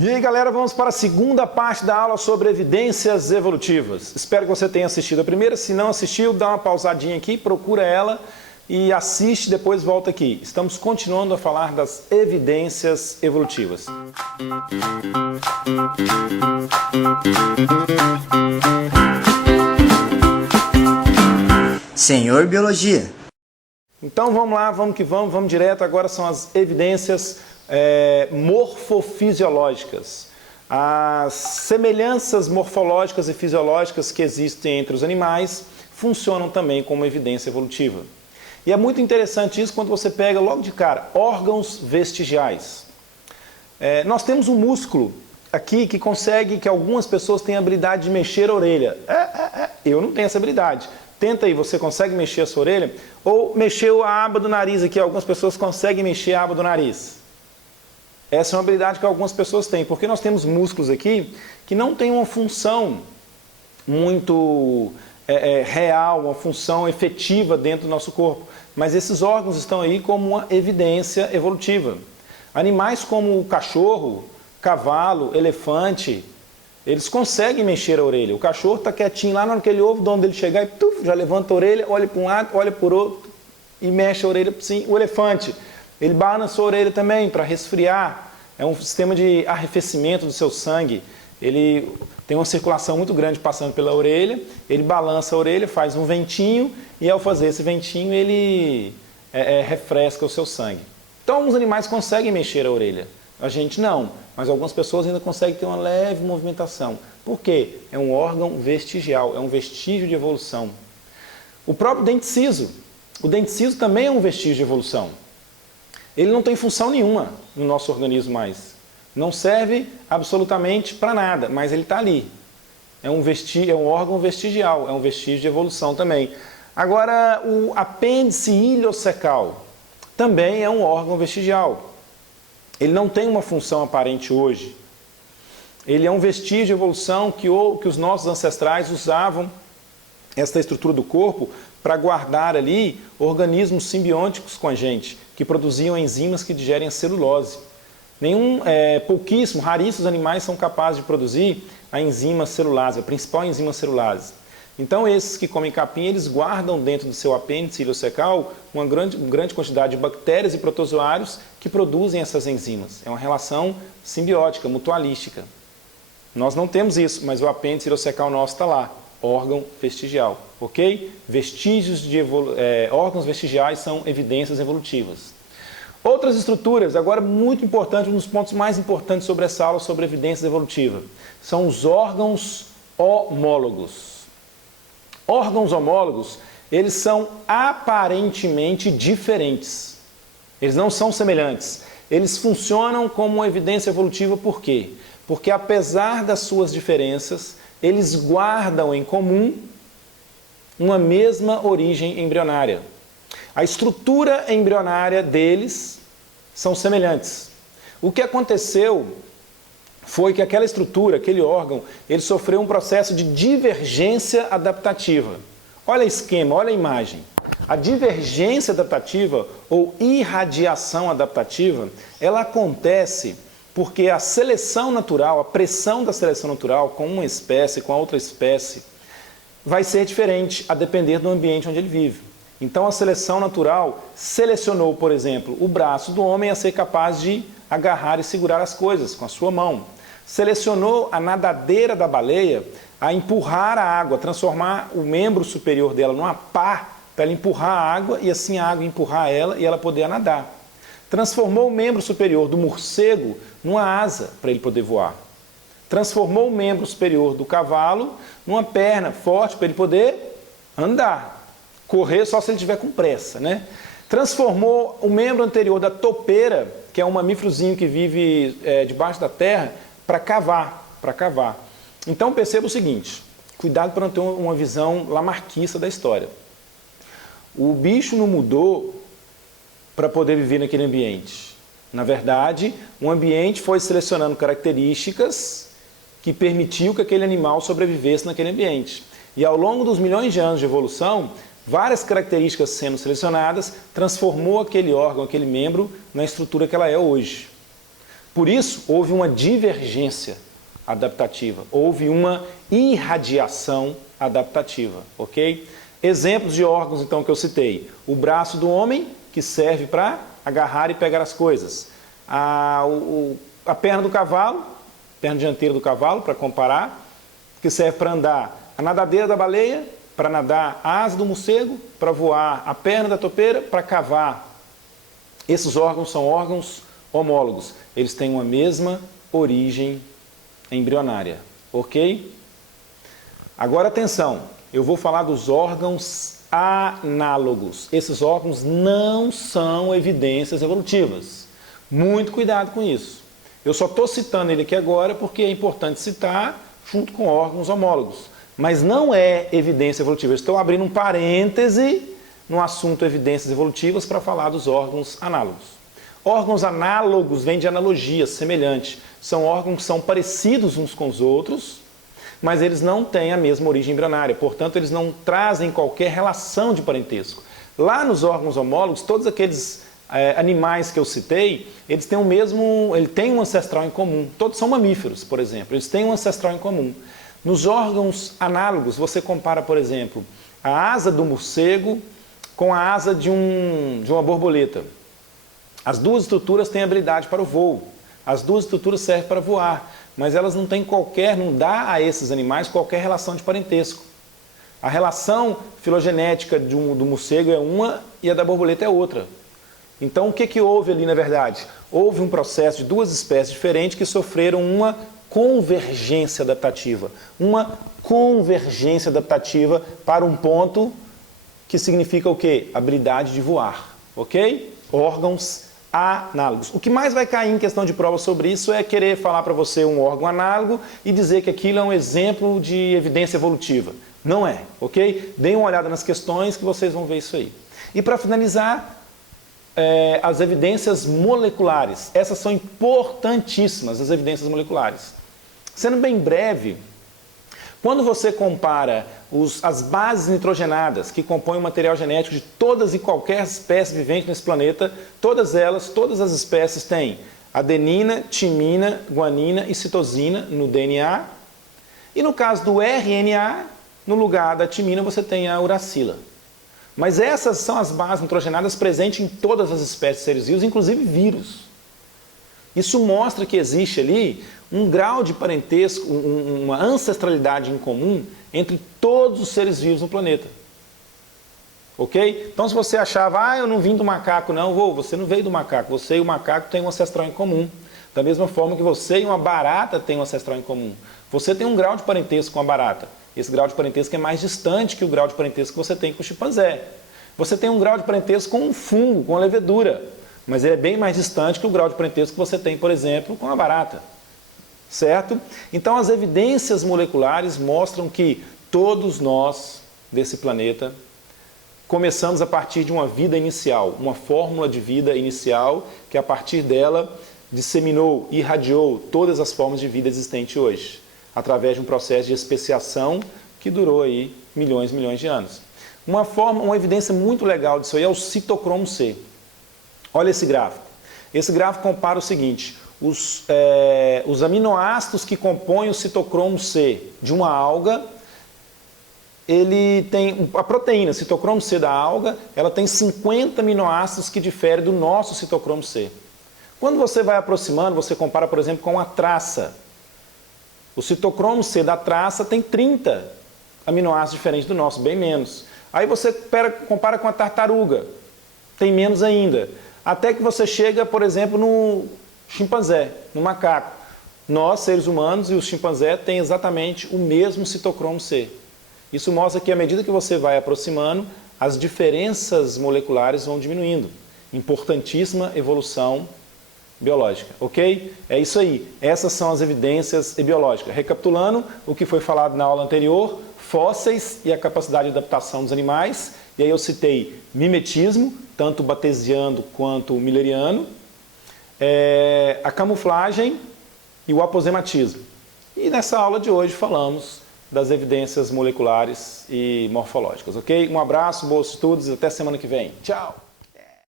E aí, galera, vamos para a segunda parte da aula sobre evidências evolutivas. Espero que você tenha assistido a primeira. Se não assistiu, dá uma pausadinha aqui, procura ela e assiste, depois volta aqui. Estamos continuando a falar das evidências evolutivas. Senhor Biologia. Então vamos lá, vamos direto. Agora são as evidências morfofisiológicas. As semelhanças morfológicas e fisiológicas que existem entre os animais funcionam também como evidência evolutiva. E é muito interessante isso quando você pega logo de cara órgãos vestigiais. Nós temos um músculo aqui que algumas pessoas têm a habilidade de mexer a orelha. Eu não tenho essa habilidade. Tenta aí, você consegue mexer a sua orelha? Ou mexeu a aba do nariz aqui, algumas pessoas conseguem mexer a aba do nariz. Essa é uma habilidade que algumas pessoas têm, porque nós temos músculos aqui que não têm uma função muito real, uma função efetiva dentro do nosso corpo. Mas esses órgãos estão aí como uma evidência evolutiva. Animais como o cachorro, cavalo, elefante, eles conseguem mexer a orelha. O cachorro está quietinho lá, na hora que ele ouve o dono dele chegar e já levanta a orelha, olha para um lado, olha para o outro e mexe a orelha. Sim, o elefante, ele balança a orelha também para resfriar. É um sistema de arrefecimento do seu sangue. Ele tem uma circulação muito grande passando pela orelha, ele balança a orelha, faz um ventinho e ao fazer esse ventinho ele refresca o seu sangue. Então alguns animais conseguem mexer a orelha. A gente não, mas algumas pessoas ainda conseguem ter uma leve movimentação. Por quê? É um órgão vestigial, é um vestígio de evolução. O próprio dente siso. O dente siso também é um vestígio de evolução. Ele não tem função nenhuma no nosso organismo mais. Não serve absolutamente para nada, mas ele está ali. É um órgão vestigial, é um vestígio de evolução também. Agora, o apêndice iliocecal também é um órgão vestigial. Ele não tem uma função aparente hoje. Ele é um vestígio de evolução que os nossos ancestrais usavam essa estrutura do corpo para guardar ali organismos simbióticos com a gente, que produziam enzimas que digerem a celulose. Pouquíssimo, raríssimos animais são capazes de produzir a enzima celulase, a principal enzima celulase. Então esses que comem capim, eles guardam dentro do seu apêndice iliocecal uma grande quantidade de bactérias e protozoários que produzem essas enzimas. É uma relação simbiótica, mutualística. Nós não temos isso, mas o apêndice iliocecal nosso está lá, órgão vestigial, ok? Órgãos vestigiais são evidências evolutivas. Outras estruturas, agora muito importante, um dos pontos mais importantes sobre essa aula sobre evidências evolutivas, são os órgãos homólogos. Órgãos homólogos, eles são aparentemente diferentes. Eles não são semelhantes. Eles funcionam como uma evidência evolutiva por quê? Porque apesar das suas diferenças, eles guardam em comum uma mesma origem embrionária. A estrutura embrionária deles são semelhantes. O que aconteceu foi que aquela estrutura, aquele órgão, ele sofreu um processo de divergência adaptativa. Olha o esquema, olha a imagem. A divergência adaptativa ou irradiação adaptativa, ela acontece porque a seleção natural, a pressão da seleção natural com uma espécie, com a outra espécie, vai ser diferente a depender do ambiente onde ele vive. Então a seleção natural selecionou, por exemplo, o braço do homem a ser capaz de agarrar e segurar as coisas com a sua mão. Selecionou a nadadeira da baleia a empurrar a água, transformar o membro superior dela numa pá para ela empurrar a água e assim a água empurrar ela e ela poder nadar. Transformou o membro superior do morcego numa asa para ele poder voar. Transformou o membro superior do cavalo numa perna forte para ele poder andar. Correr só se ele estiver com pressa, né? Transformou o membro anterior da topeira, que é um mamíferozinho que vive debaixo da terra, para cavar. Então perceba o seguinte, cuidado para não ter uma visão lamarquista da história. O bicho não mudou para poder viver naquele ambiente. Na verdade, o ambiente foi selecionando características que permitiu que aquele animal sobrevivesse naquele ambiente. E ao longo dos milhões de anos de evolução, várias características sendo selecionadas, transformou aquele órgão, aquele membro, na estrutura que ela é hoje. Por isso, houve uma divergência adaptativa, houve uma irradiação adaptativa, ok? Exemplos de órgãos, então, que eu citei. O braço do homem, que serve para agarrar e pegar as coisas. A perna do cavalo, perna dianteira do cavalo, para comparar, que serve para andar. A nadadeira da baleia, para nadar. A asa do morcego, para voar. A perna da topeira, para cavar. Esses órgãos são órgãos homólogos. Eles têm uma mesma origem embrionária, ok? Agora atenção, eu vou falar dos órgãos análogos. Esses órgãos não são evidências evolutivas. Muito cuidado com isso. Eu só estou citando ele aqui agora porque é importante citar junto com órgãos homólogos. Mas não é evidência evolutiva. Eu estou abrindo um parêntese no assunto evidências evolutivas para falar dos órgãos análogos. Órgãos análogos vêm de analogia, semelhante. São órgãos que são parecidos uns com os outros, mas eles não têm a mesma origem embrionária. Portanto, eles não trazem qualquer relação de parentesco. Lá nos órgãos homólogos, todos aqueles animais que eu citei, eles têm um ancestral em comum. Todos são mamíferos, por exemplo. Eles têm um ancestral em comum. Nos órgãos análogos, você compara, por exemplo, a asa do morcego com a asa de uma borboleta. As duas estruturas têm habilidade para o voo. As duas estruturas servem para voar, mas elas não dá a esses animais qualquer relação de parentesco. A relação filogenética do morcego é uma e a da borboleta é outra. Então, o que houve ali, na verdade? Houve um processo de duas espécies diferentes que sofreram uma convergência adaptativa. Uma convergência adaptativa para um ponto que significa o quê? Habilidade de voar, ok? Órgãos análogos. O que mais vai cair em questão de prova sobre isso é querer falar para você um órgão análogo e dizer que aquilo é um exemplo de evidência evolutiva. Não é, ok? Deem uma olhada nas questões que vocês vão ver isso aí. E para finalizar, as evidências moleculares. Essas são importantíssimas, as evidências moleculares. Sendo bem breve, quando você compara as bases nitrogenadas que compõem o material genético de todas e qualquer espécie vivente nesse planeta, todas as espécies têm adenina, timina, guanina e citosina no DNA. E no caso do RNA, no lugar da timina você tem a uracila. Mas essas são as bases nitrogenadas presentes em todas as espécies de seres vivos, inclusive vírus. Isso mostra que existe ali um grau de parentesco, uma ancestralidade em comum entre todos os seres vivos no planeta. Ok? Então, se você achava, eu não vim do macaco, não, você não veio do macaco. Você e o macaco têm um ancestral em comum. Da mesma forma que você e uma barata têm um ancestral em comum. Você tem um grau de parentesco com a barata. Esse grau de parentesco é mais distante que o grau de parentesco que você tem com o chimpanzé. Você tem um grau de parentesco com um fungo, com a levedura. Mas ele é bem mais distante que o grau de parentesco que você tem, por exemplo, com a barata. Certo? Então, as evidências moleculares mostram que todos nós desse planeta começamos a partir de uma vida inicial, uma fórmula de vida inicial que a partir dela disseminou, irradiou todas as formas de vida existentes hoje, através de um processo de especiação que durou aí milhões e milhões de anos. Uma evidência muito legal disso aí é o citocromo C. Olha esse gráfico. Esse gráfico compara o seguinte: os aminoácidos que compõem o citocromo C de uma alga, ele tem a proteína, citocromo C da alga, ela tem 50 aminoácidos que diferem do nosso citocromo C. Quando você vai aproximando, você compara, por exemplo, com a traça. O citocromo C da traça tem 30 aminoácidos diferentes do nosso, bem menos. Aí você compara com a tartaruga, tem menos ainda. Até que você chega, por exemplo, no chimpanzé, no macaco. Nós, seres humanos, e os chimpanzés têm exatamente o mesmo citocromo C. Isso mostra que, à medida que você vai aproximando, as diferenças moleculares vão diminuindo. Importantíssima evolução biológica, ok? É isso aí. Essas são as evidências biológicas. Recapitulando o que foi falado na aula anterior, fósseis e a capacidade de adaptação dos animais. E aí eu citei mimetismo, tanto batesiano quanto milleriano, a camuflagem e o aposematismo. E nessa aula de hoje falamos das evidências moleculares e morfológicas, ok? Um abraço, bons estudos e até semana que vem. Tchau!